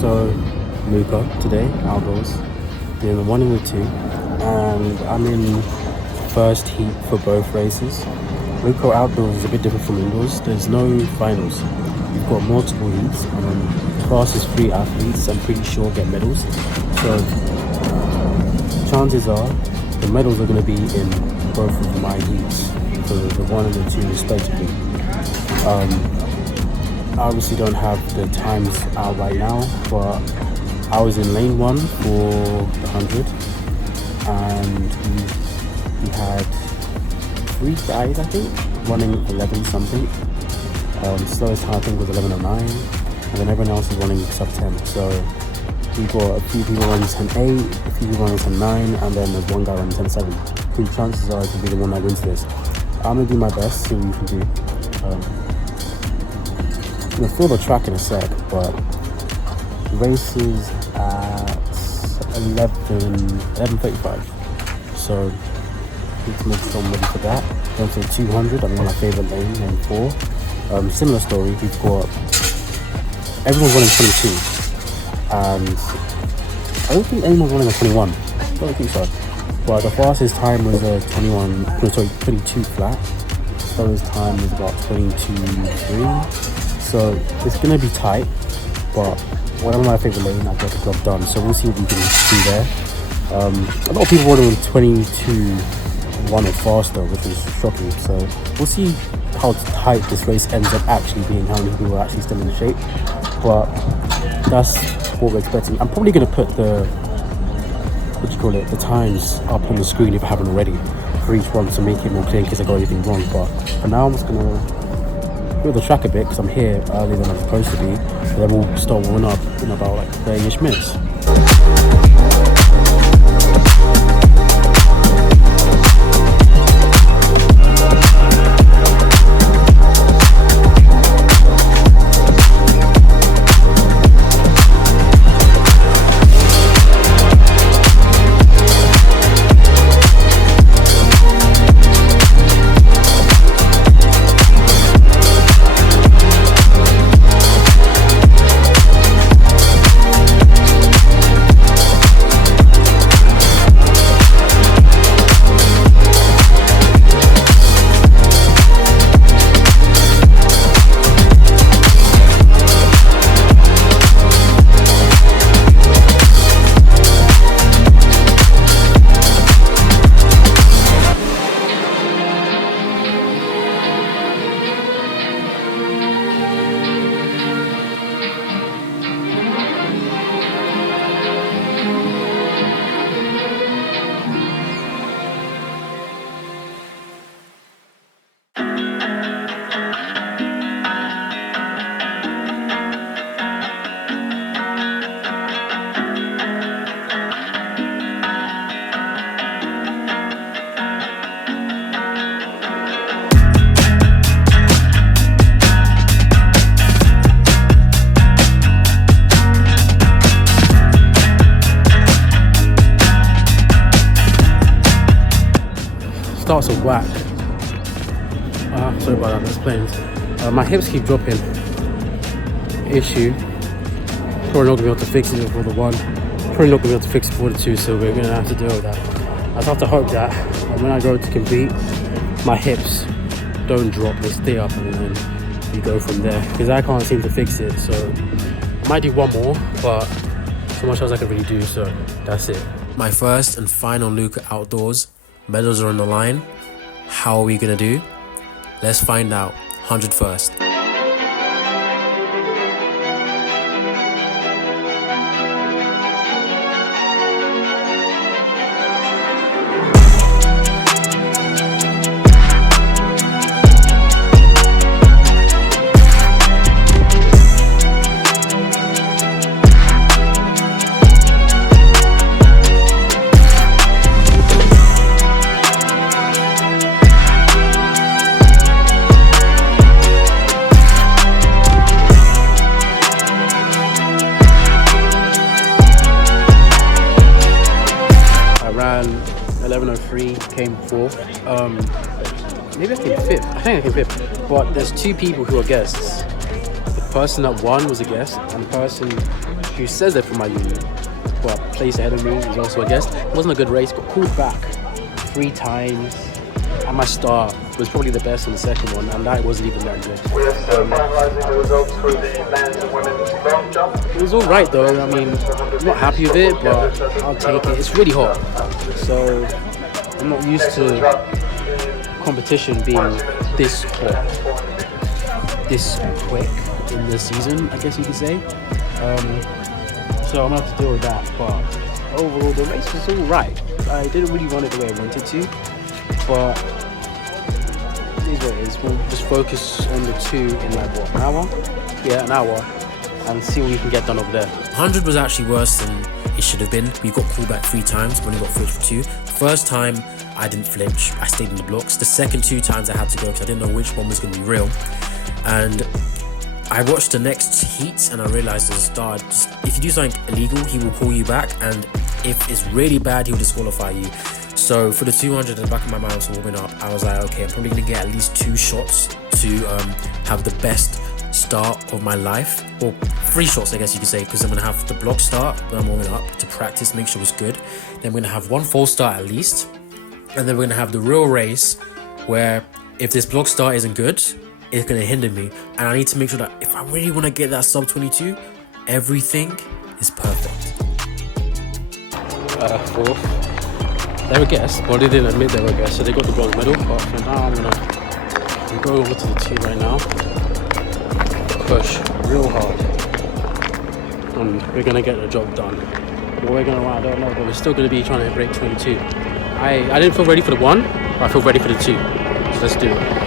So, LUCA today, outdoors, doing the 1 and the 2, and I'm in first heat for both races. LUCA outdoors is a bit different from indoors. There's no finals. You've got multiple heats, and then the fastest 3 athletes, I'm pretty sure, get medals. So, chances are the medals are going to be in both of my heats, so the 1 and the 2 respectively. I obviously don't have the times out right now, but I was in lane 1 for the 100, and we had 3 guys, I think, running 11 something. Slowest time I think was 11:09, and then everyone else is running sub 10. So we got a few people running 10:8, a few people running 10:9, and then there's one guy running 10:7. The chances are to be the one that wins this. I'm gonna do my best, see what we can do. I'm gonna fill the track in a sec, but races at 11:35. So need to make sure I'm ready for that. Going for the 200, I'm in my favourite lane, lane 4. Similar story, we've got everyone's running 22, and I don't think anyone's running a 21. I don't think so. But the fastest time was a 22 flat. Slowest time was about 22.3. So it's going to be tight, but whatever my favourite lane, I got the job done. So we'll see what we can do there. A lot of people running 22.1 or faster, which is shocking. So we'll see how tight this race ends up actually being, how many people are actually still in shape. But that's what we're expecting. I'm probably going to put the times up on the screen if I haven't already for each one to make it more clear in case I got anything wrong. But for now, I'm just going to build the track a bit because I'm here earlier than I'm supposed to be, and then we'll start warming up in about like 30-ish minutes. Starts a whack. Sorry about that, that's planes. My hips keep dropping. Issue. Probably not gonna be able to fix it before the 1. Probably not gonna be able to fix it before the 2, so we're gonna have to deal with that. I just have to hope that when I go to compete, my hips don't drop, they stay up, and then we go from there. Because I can't seem to fix it, so I might do one more, but so much else I can really do, so that's it. My first and final LUCA outdoors. Medals are on the line. How are we gonna do? Let's find out. 100 first. ran 11:03, came 4th. Maybe I came 5th. I think I came 5th. But there's 2 people who are guests. The person that won was a guest, and the person who says they're from my union but placed ahead of me was also a guest. It wasn't a good race, got called back 3 times, and my start was probably the best on the second one, and that wasn't even that good. We are still finalising the results for the men's and women's long jump. It was alright though. I mean, I'm not happy with it, but I'll take it. It's really hot, so I'm not used to competition being this hot, this quick in the season, I guess you could say. So I'm gonna have to deal with that. But overall, the race was alright. I didn't really run it the way I wanted to, but it is what it is. We'll just focus on the 2 in like what, an hour? Yeah, an hour, and see what we can get done over there. 100 was actually worse than it should have been. We got called back 3 times, we only got flinched for 2. The first time I didn't flinch, I stayed in the blocks. The second 2 times I had to go because I didn't know which one was going to be real. And I watched the next heat and I realised at the start, if you do something illegal, he will call you back, and if it's really bad, he'll disqualify you. So for the 200, in the back of my mind, I was warming up. I was like, okay, I'm probably going to get at least 2 shots to have the best start of my life, or 3 shots, I guess you could say, because I'm going to have the block start when I'm warming up to practice, make sure it's good. Then we're going to have 1 false start at least, and then we're going to have the real race where if this block start isn't good, it's going to hinder me, and I need to make sure that if I really want to get that sub 22, everything is perfect. 4th. They were guests, but they didn't admit they were guests, so they got the bronze medal. But for now, I'm gonna go over to the 2 right now. Push real hard, and we're gonna get the job done. What we're gonna run, I don't know, but we're still gonna be trying to break 22. I didn't feel ready for the 1, but I feel ready for the 2. So let's do it.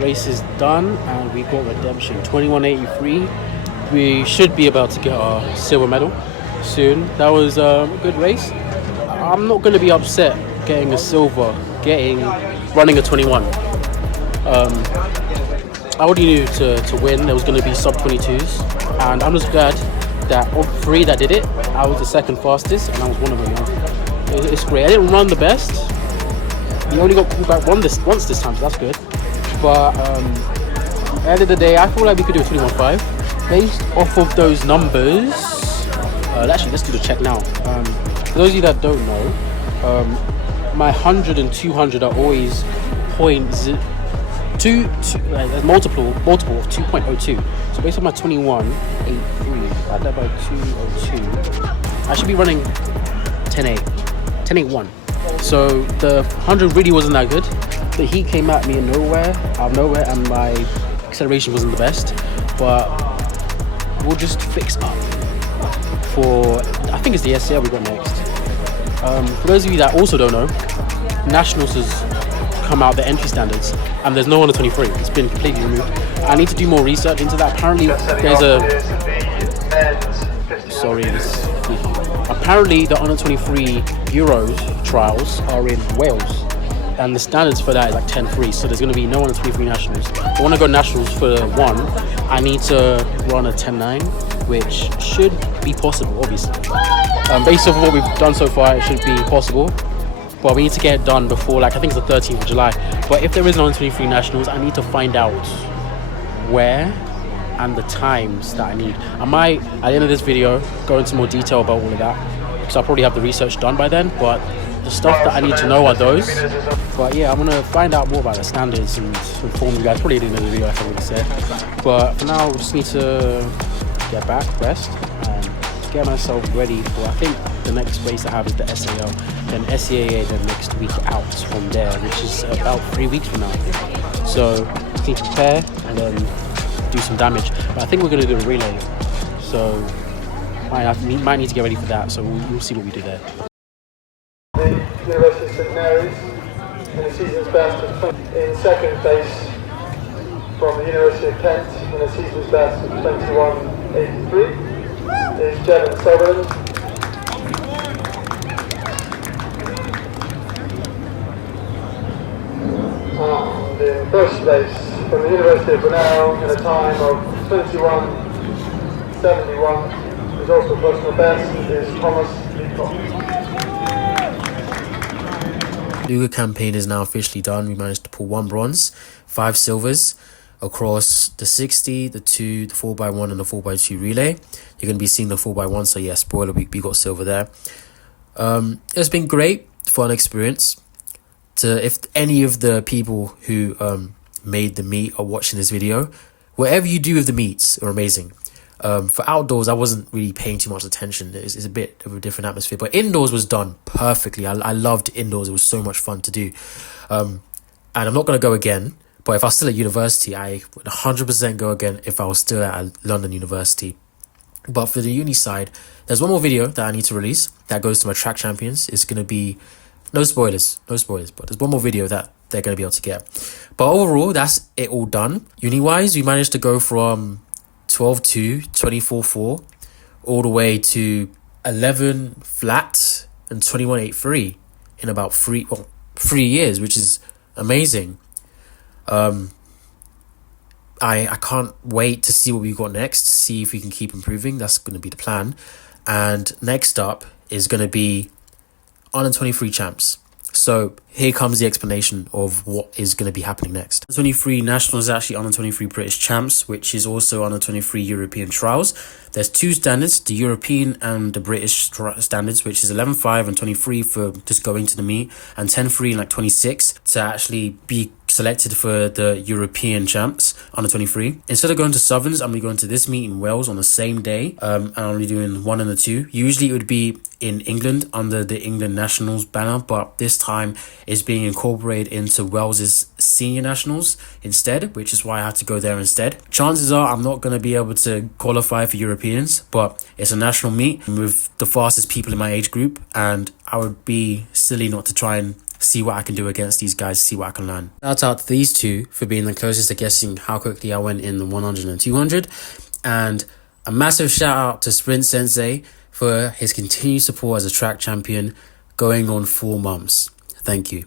Race is done and we got redemption 2183. We should be about to get our silver medal soon. That was a good race. I'm not going to be upset getting a silver, running a 21. I already knew to win there was going to be sub 22s, and I'm just glad that of 3 that did it, I was the 2nd fastest and I was one of them. It's great. I didn't run the best. You only got called back once this time, so that's good. But at the end of the day, I feel like we could do a 21.5 based off of those numbers. Actually, let's do the check now. For those of you that don't know, my 100 and 200 are always multiple of 2.02. So based on my 21.83, I that by 202. I should be running 10.81. So the 100 really wasn't that good. The heat came at me out of nowhere, and my acceleration wasn't the best. But we'll just fix up for, I think it's the SCL we got next. For those of you that also don't know, Nationals has come out the entry standards, and there's no under 23. It's been completely removed. I need to do more research into that. Apparently, apparently the under 23 Euros trials are in Wales, and the standards for that is like 10.3. So there's going to be no under 23 nationals. If I want to go nationals for the 1, I need to run a 10.9, which should be possible, obviously. Based off of what we've done so far, it should be possible. But we need to get it done before, like, I think it's the 13th of July. But if there is no under 23 nationals, I need to find out where and the times that I need. I might, at the end of this video, go into more detail about all of that, because I'll probably have the research done by then. But the stuff that I need to know are those. But yeah, I'm gonna find out more about the standards and inform you guys. Probably at the end of the video, like I already said. But for now, we just need to get back, rest, and get myself ready for, I think the next race I have is the SAO, then SEAA the next week out from there, which is about 3 weeks from now. So I need to prepare and then do some damage. But I think we're going to do a relay. So we might need to get ready for that. So we'll see what we do there. The University of St Mary's in the season's best of 20, in second place from the University of Kent in a season's best of 21.83 is Jevon. And in first place from the University of Brunel in a time of 21.71, who's also personal best, is Thomas Leacock. LUCA campaign is now officially done. We managed to pull 1 bronze, 5 silvers across the 60, the 2, the 4x1 and the 4x2 relay. You're going to be seeing the 4x1, so yeah, spoiler, we got silver there. It's been great, fun experience. If any of the people who made the meet are watching this video, whatever you do with the meets are amazing. For outdoors, I wasn't really paying too much attention. It's a bit of a different atmosphere, but indoors was done perfectly. I loved indoors. It was so much fun to do. And I'm not going to go again, but if I was still at university, I would 100% go again if I was still at London University. But for the uni side, there's one more video that I need to release that goes to my track champions. It's going to be, no spoilers, but there's one more video that they're going to be able to get. But overall, that's it all done. Uni-wise, we managed to go from 12.2, 24.4, all the way to 11 flat and 21.83 in about 3 years, which is amazing. I can't wait to see what we've got next, see if we can keep improving. That's going to be the plan. And next up is going to be under 23 champs. So here comes the explanation of what is going to be happening next. Under 23 nationals is actually under 23 British champs, which is also under 23 European trials. There's 2 standards, the European and the British standards, which is 11.5 and 23 for just going to the meet, and 10.3 and like 26 to actually be selected for the European champs under 23. Instead of going to Southerns, I'm going to go into this meet in Wales on the same day, and I'm only doing 1 and the 2. Usually it would be in England under the England Nationals banner, but this time it's being incorporated into Wales's senior nationals instead, which is why I had to go there instead. Chances are I'm not going to be able to qualify for Europeans, but it's a national meet with the fastest people in my age group, and I would be silly not to try and see what I can do against these guys, see what I can learn. Shout out to these two for being the closest to guessing how quickly I went in the 100 and 200, and a massive shout out to Sprint Sensei for his continued support as a track champion going on 4 months. Thank you.